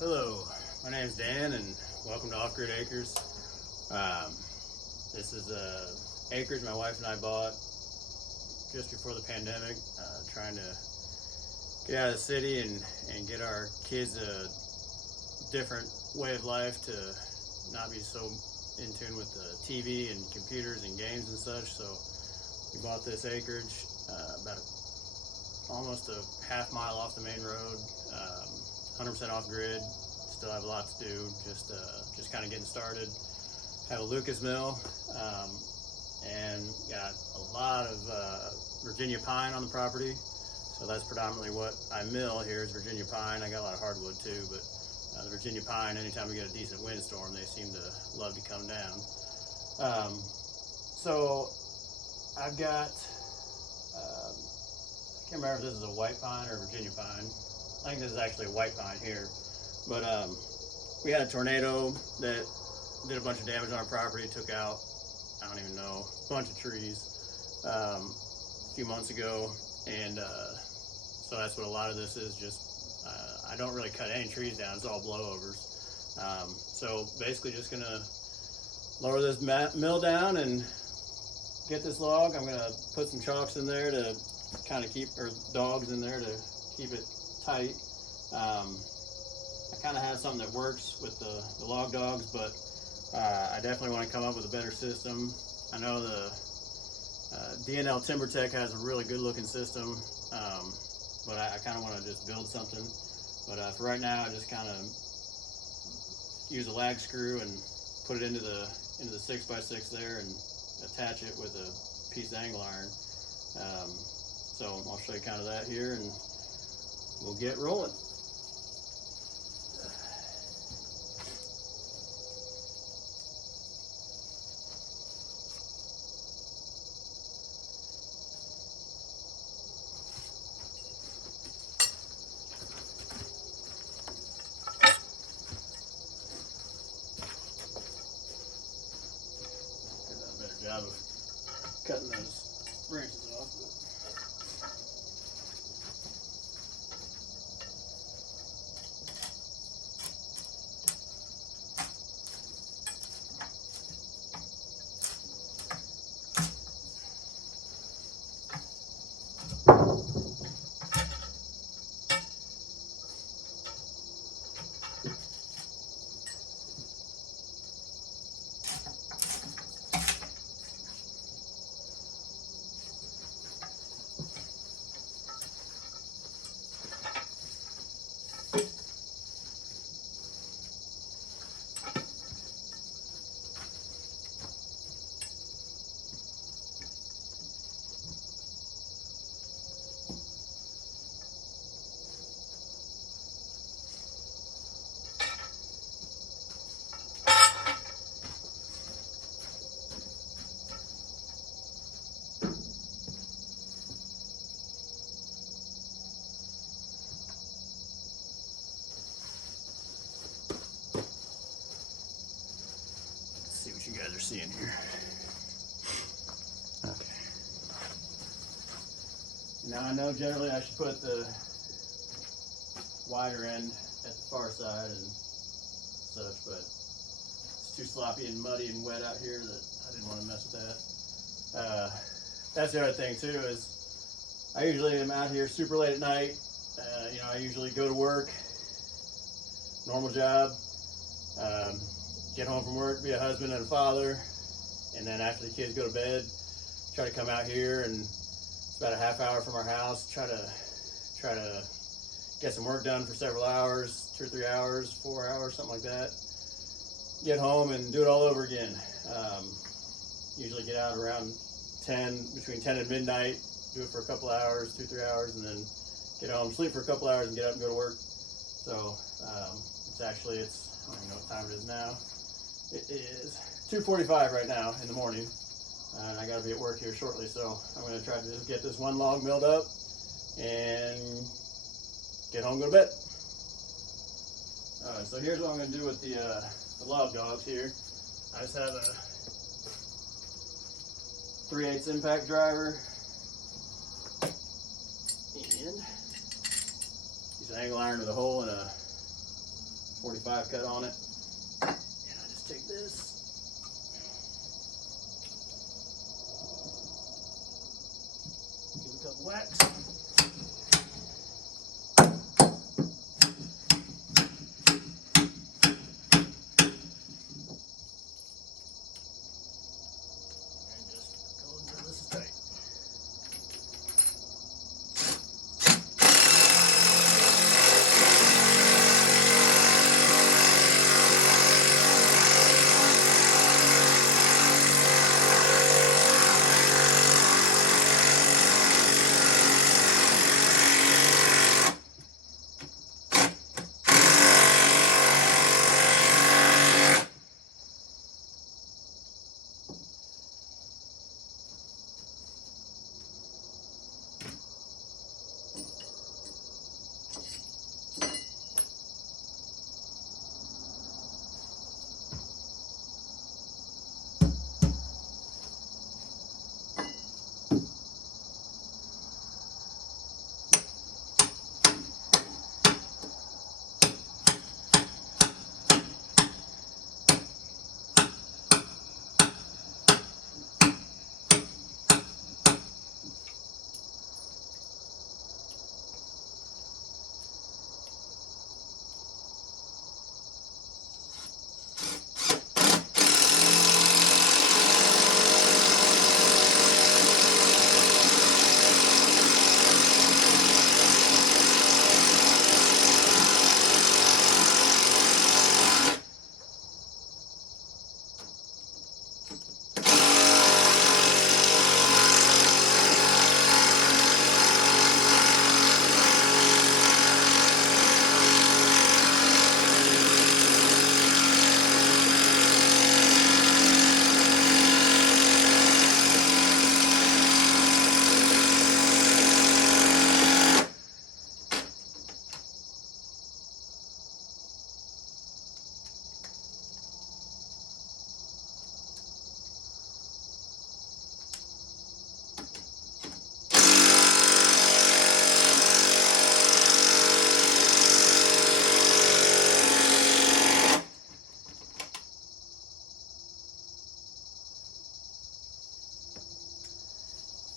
Hello, my name is Dan and welcome to Off Grid Acres. This is acreage my wife and I bought just before the pandemic, trying to get out of the city and get our kids a different way of life, to not be so in tune with the TV and computers and games and such. So we bought this acreage almost a half mile off the main road, 100% off grid. Still have a lot to do, just kind of getting started. Have a Lucas mill, and got a lot of Virginia pine on the property. So that's predominantly what I mill here is Virginia pine. I got a lot of hardwood too, but the Virginia pine, anytime we get a decent windstorm, they seem to love to come down. So I've got, I can't remember if this is a white pine or a Virginia pine. I think this is actually a white pine here. But we had a tornado that did a bunch of damage on our property, took out, I don't even know, a bunch of trees a few months ago. And so that's what a lot of this is. Just I don't really cut any trees down, it's all blowovers. So basically just gonna lower this mill down and get this log. I'm gonna put some chalks in there to kind of keep, or dogs in there to keep it tight. I kind of have something that works with the log dogs, but I definitely want to come up with a better system. I know the D&L TimberTech has a really good looking system, but I kind of want to just build something. But for right now, I just kind of use a lag screw and put it into the 6x6 there and attach it with a piece of angle iron. So I'll show you kind of that here and we'll get rolling. Job of cutting those branches off. See what you guys are seeing here. Okay. Now I know generally I should put the wider end at the far side and such, but it's too sloppy and muddy and wet out here that I didn't want to mess with that. That's the other thing too, is I usually am out here super late at night. I usually go to work, normal job, get home from work, be a husband and a father, and then after the kids go to bed, try to come out here, and it's about a half hour from our house, try to get some work done for several hours, 2 or 3 hours, 4 hours, something like that. Get home and do it all over again. Usually get out around between 10 and midnight, do it for a couple hours, 2 or 3 hours, and then get home, sleep for a couple hours, and get up and go to work. So I don't even know what time it is now. It is 2:45 right now in the morning, and I gotta be at work here shortly, so I'm gonna try to just get this one log milled up and get home and go to bed. Alright, so here's what I'm gonna do with the log dogs here. I just have a 3/8 impact driver and use an angle iron with a hole and a 45 cut on it. And I just take this. Give it a couple whacks.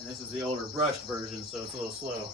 And this is the older brushed version, so it's a little slow.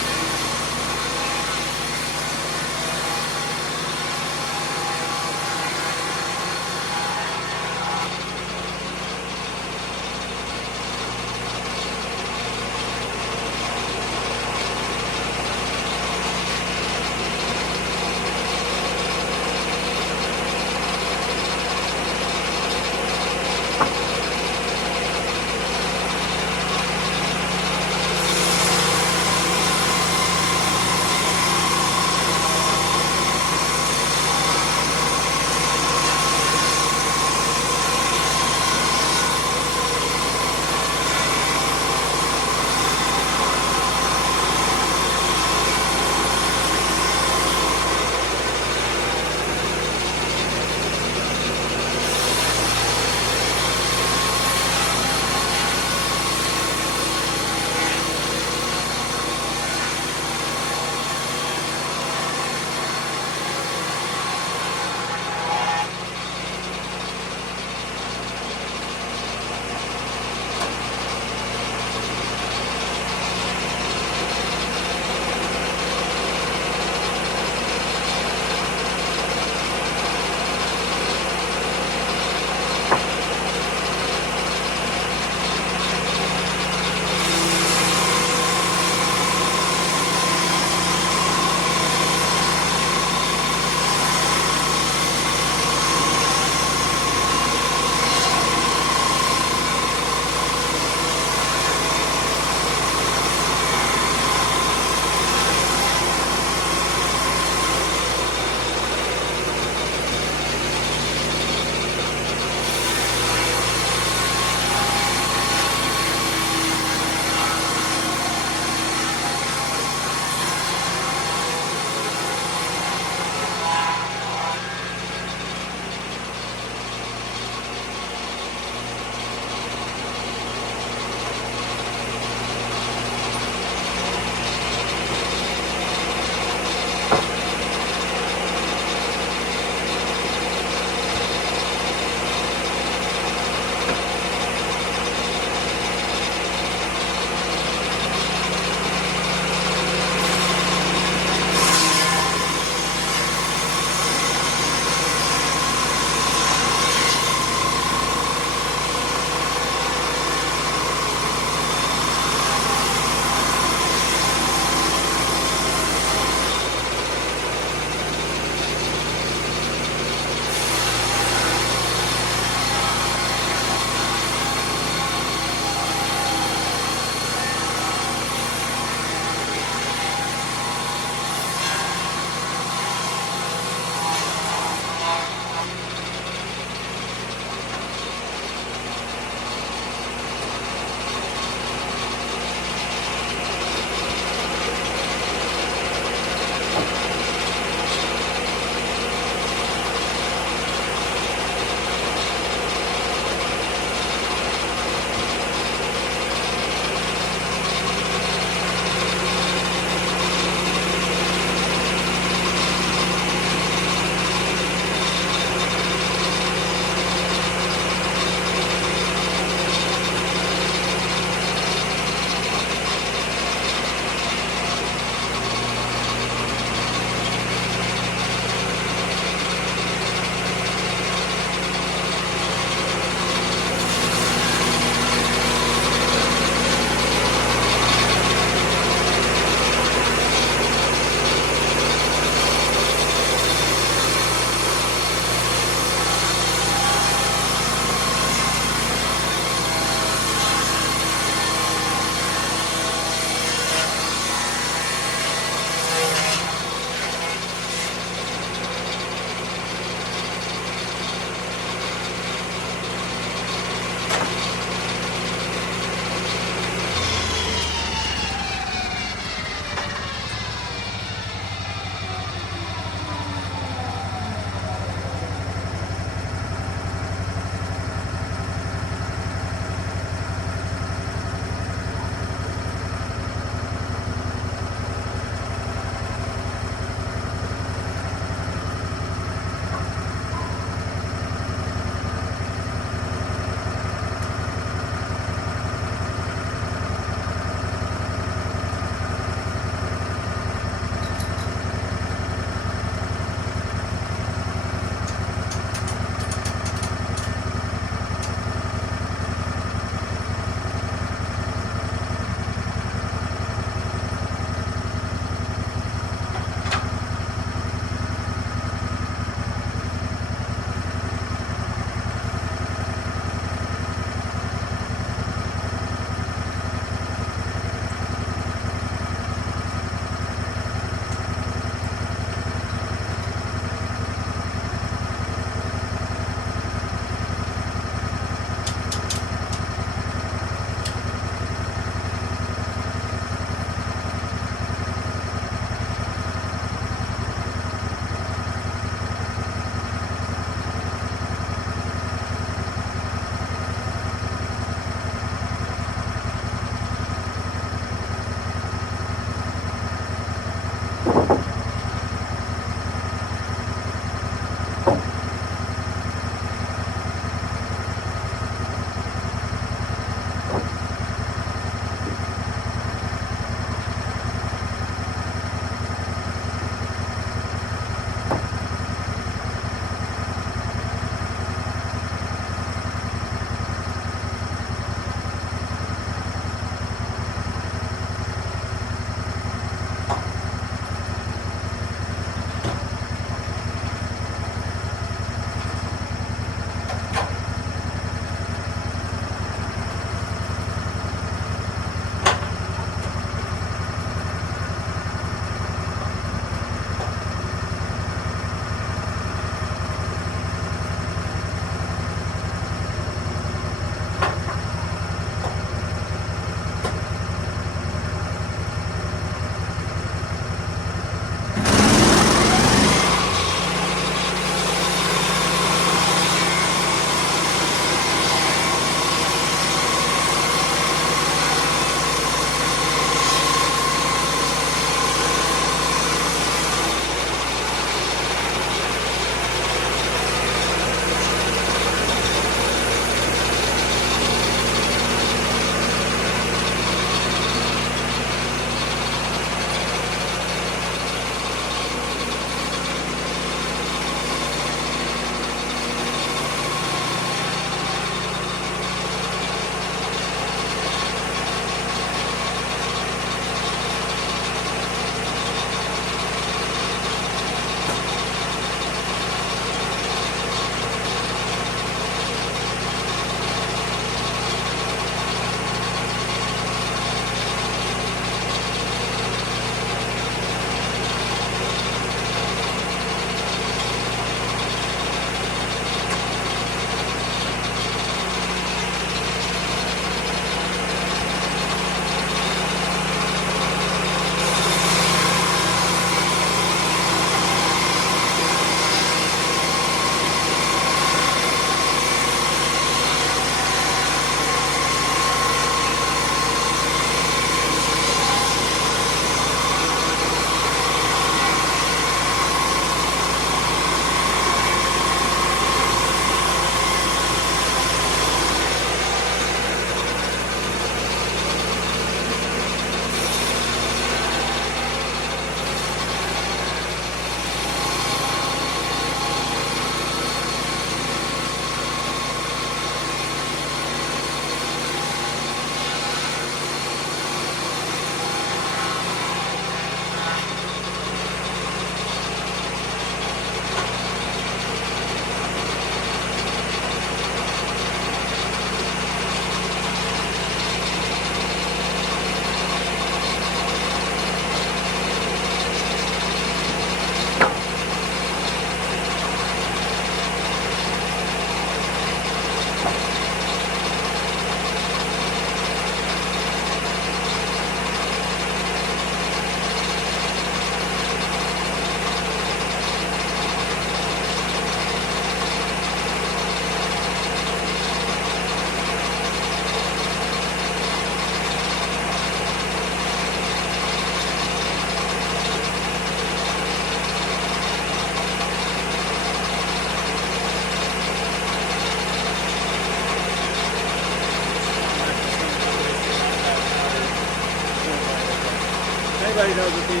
everybody knows what these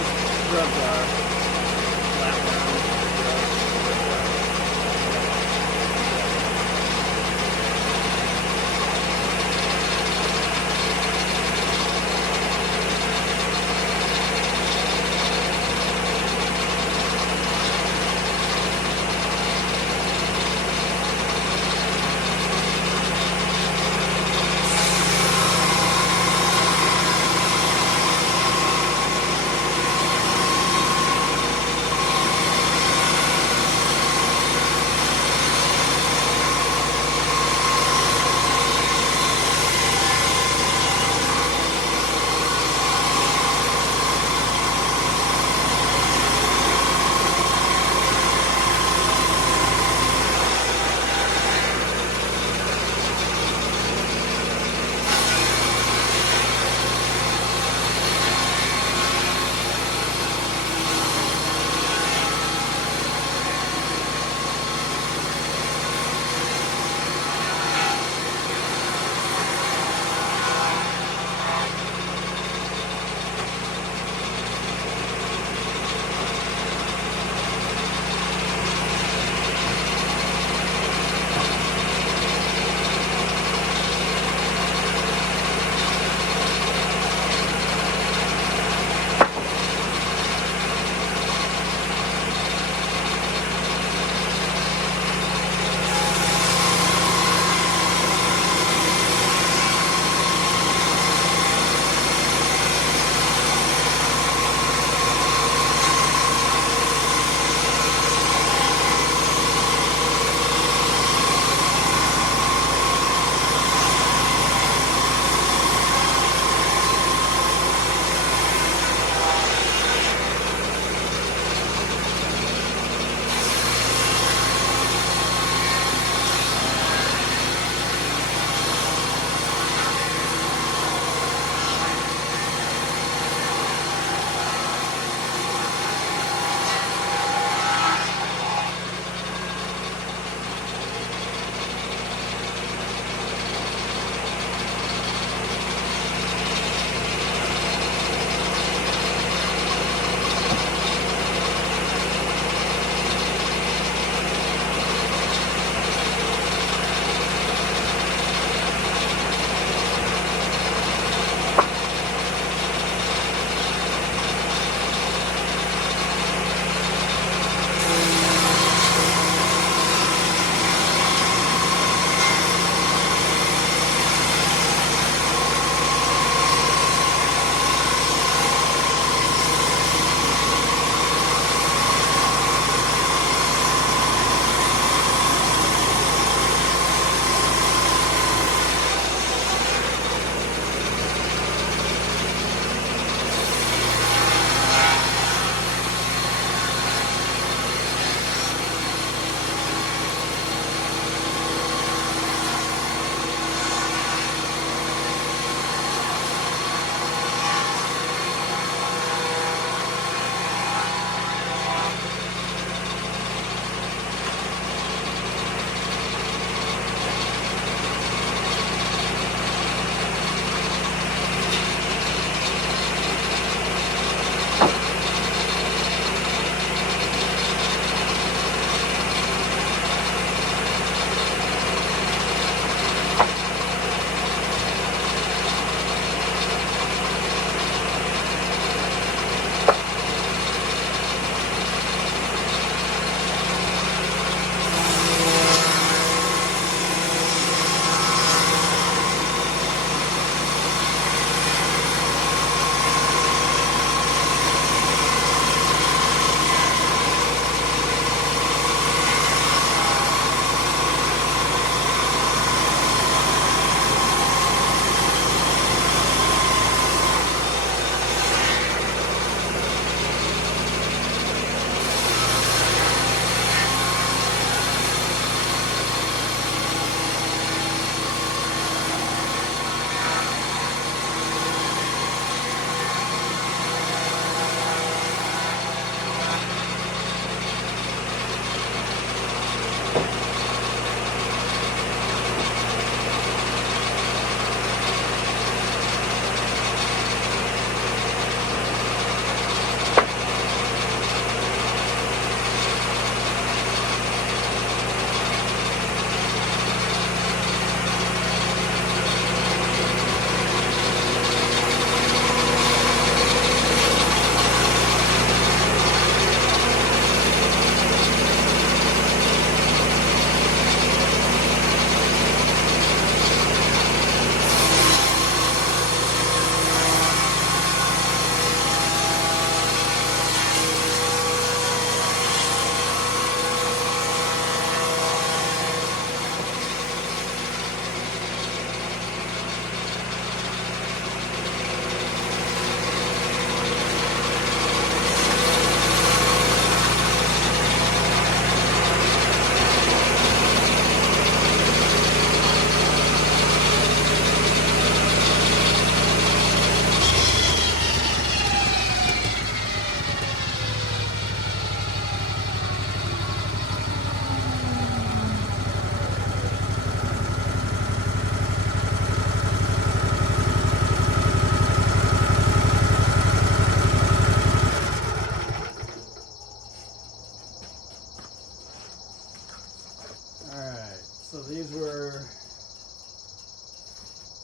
rubs are. Flat round rubs.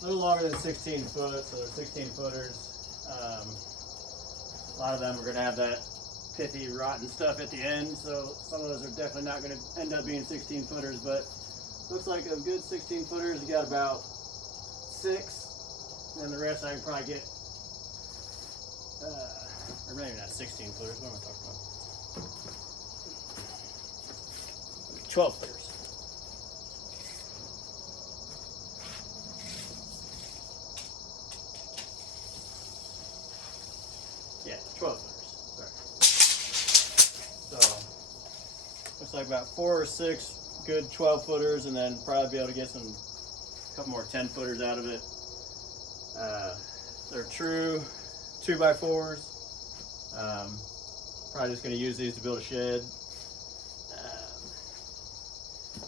a little longer than 16 foot, so they're 16 footers. A lot of them are going to have that pithy, rotten stuff at the end, so some of those are definitely not going to end up being 16 footers, but looks like a good 16 footers. You got about 6, and the rest I can probably get, or maybe not 16 footers, what am I talking about? 12 footers. Yeah, 12 footers. Sorry. So, looks like about 4 or 6 good 12 footers, and then probably be able to get a couple more 10 footers out of it. They're true 2x4s. Probably just going to use these to build a shed.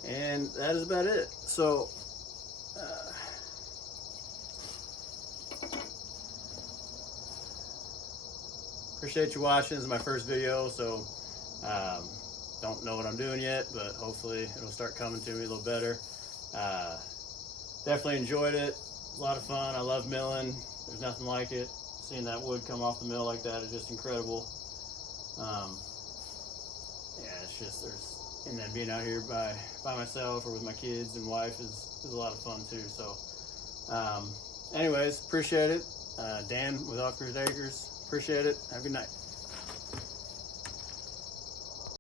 And that is about it. So, appreciate you watching. This is my first video, so don't know what I'm doing yet, but hopefully it'll start coming to me a little better. Definitely enjoyed it. It was a lot of fun. I love milling. There's nothing like it. Seeing that wood come off the mill like that is just incredible. Yeah, it's just and then being out here by myself or with my kids and wife is a lot of fun too. So, anyways, appreciate it. Dan with Off Grid Acres. Appreciate it. Have a good night.